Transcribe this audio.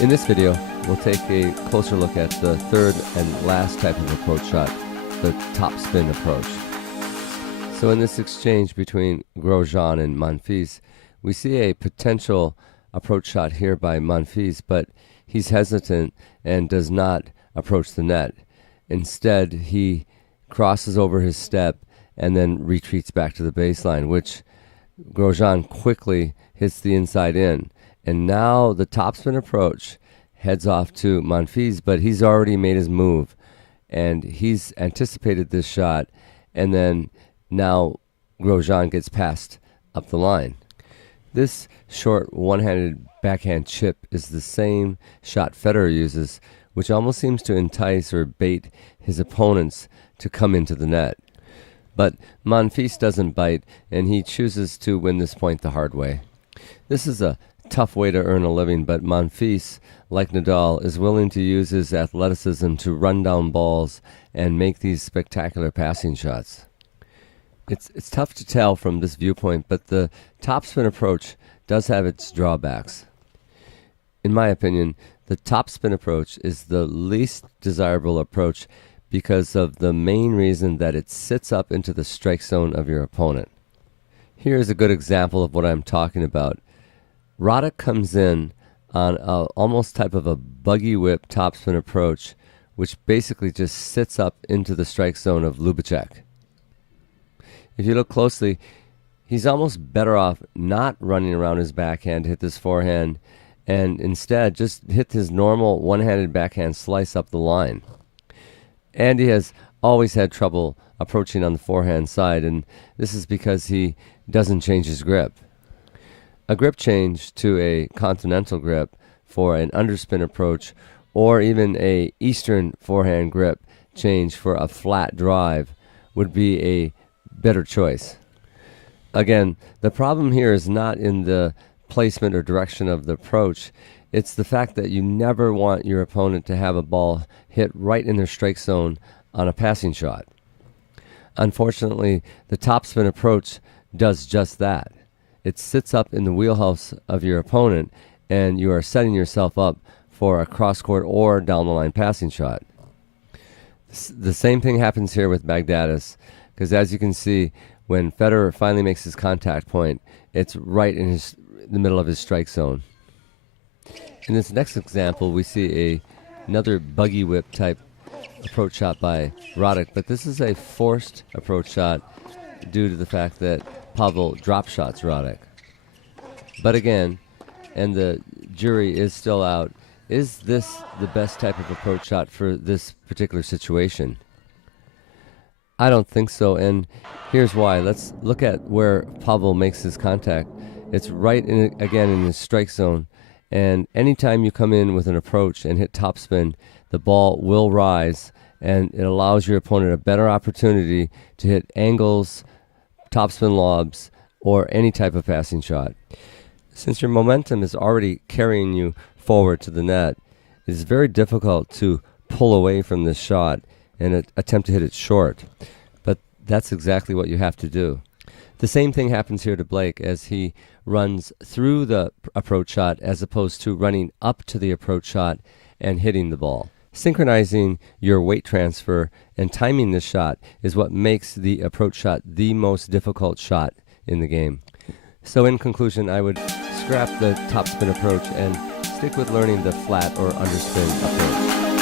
In this video, we'll take a closer look at the third and last type of approach shot, the topspin approach. So in this exchange between Grosjean and Monfils, we see a potential approach shot here by Monfils, but he's hesitant and does not approach the net. Instead, he crosses over his step and then retreats back to the baseline, which Grosjean quickly hits the inside in. And now the topspin approach heads off to Monfils, but he's already made his move, and he's anticipated this shot, and then now Grosjean gets passed up the line. This short one-handed backhand chip is the same shot Federer uses, which almost seems to entice or bait his opponents to come into the net. But Monfils doesn't bite, and he chooses to win this point the hard way. This is a tough way to earn a living, but Monfils, like Nadal, is willing to use his athleticism to run down balls and make these spectacular passing shots. It's tough to tell from this viewpoint, but the topspin approach does have its drawbacks. In my opinion, the topspin approach is the least desirable approach because of the main reason that it sits up into the strike zone of your opponent. Here's a good example of what I'm talking about. Roddick comes in on almost type of a buggy whip topspin approach, which basically just sits up into the strike zone of Ljubicic. If you look closely, he's almost better off not running around his backhand to hit this forehand, and instead just hit his normal one-handed backhand slice up the line. Andy has always had trouble approaching on the forehand side, and this is because he doesn't change his grip. A grip change to a continental grip for an underspin approach, or even a Eastern forehand grip change for a flat drive, would be a better choice. Again, the problem here is not in the placement or direction of the approach. It's the fact that you never want your opponent to have a ball hit right in their strike zone on a passing shot. Unfortunately, the topspin approach does just that. It sits up in the wheelhouse of your opponent, and you are setting yourself up for a cross-court or down-the-line passing shot. The same thing happens here with Baghdatis, because as you can see, when Federer finally makes his contact point, it's right in the middle of his strike zone. In this next example, we see another buggy whip type approach shot by Roddick, but this is a forced approach shot due to the fact that Pavel drop shots Roddick. But again, and the jury is still out, is this the best type of approach shot for this particular situation? I don't think so, and here's why. Let's look at where Pavel makes his contact. It's right again in the strike zone, and anytime you come in with an approach and hit topspin, the ball will rise, and it allows your opponent a better opportunity to hit angles, topspin lobs, or any type of passing shot. Since your momentum is already carrying you forward to the net, it is very difficult to pull away from this shot and attempt to hit it short. But that's exactly what you have to do. The same thing happens here to Blake as he runs through the approach shot as opposed to running up to the approach shot and hitting the ball. Synchronizing your weight transfer and timing this shot is what makes the approach shot the most difficult shot in the game. So in conclusion, I would scrap the topspin approach and stick with learning the flat or underspin approach.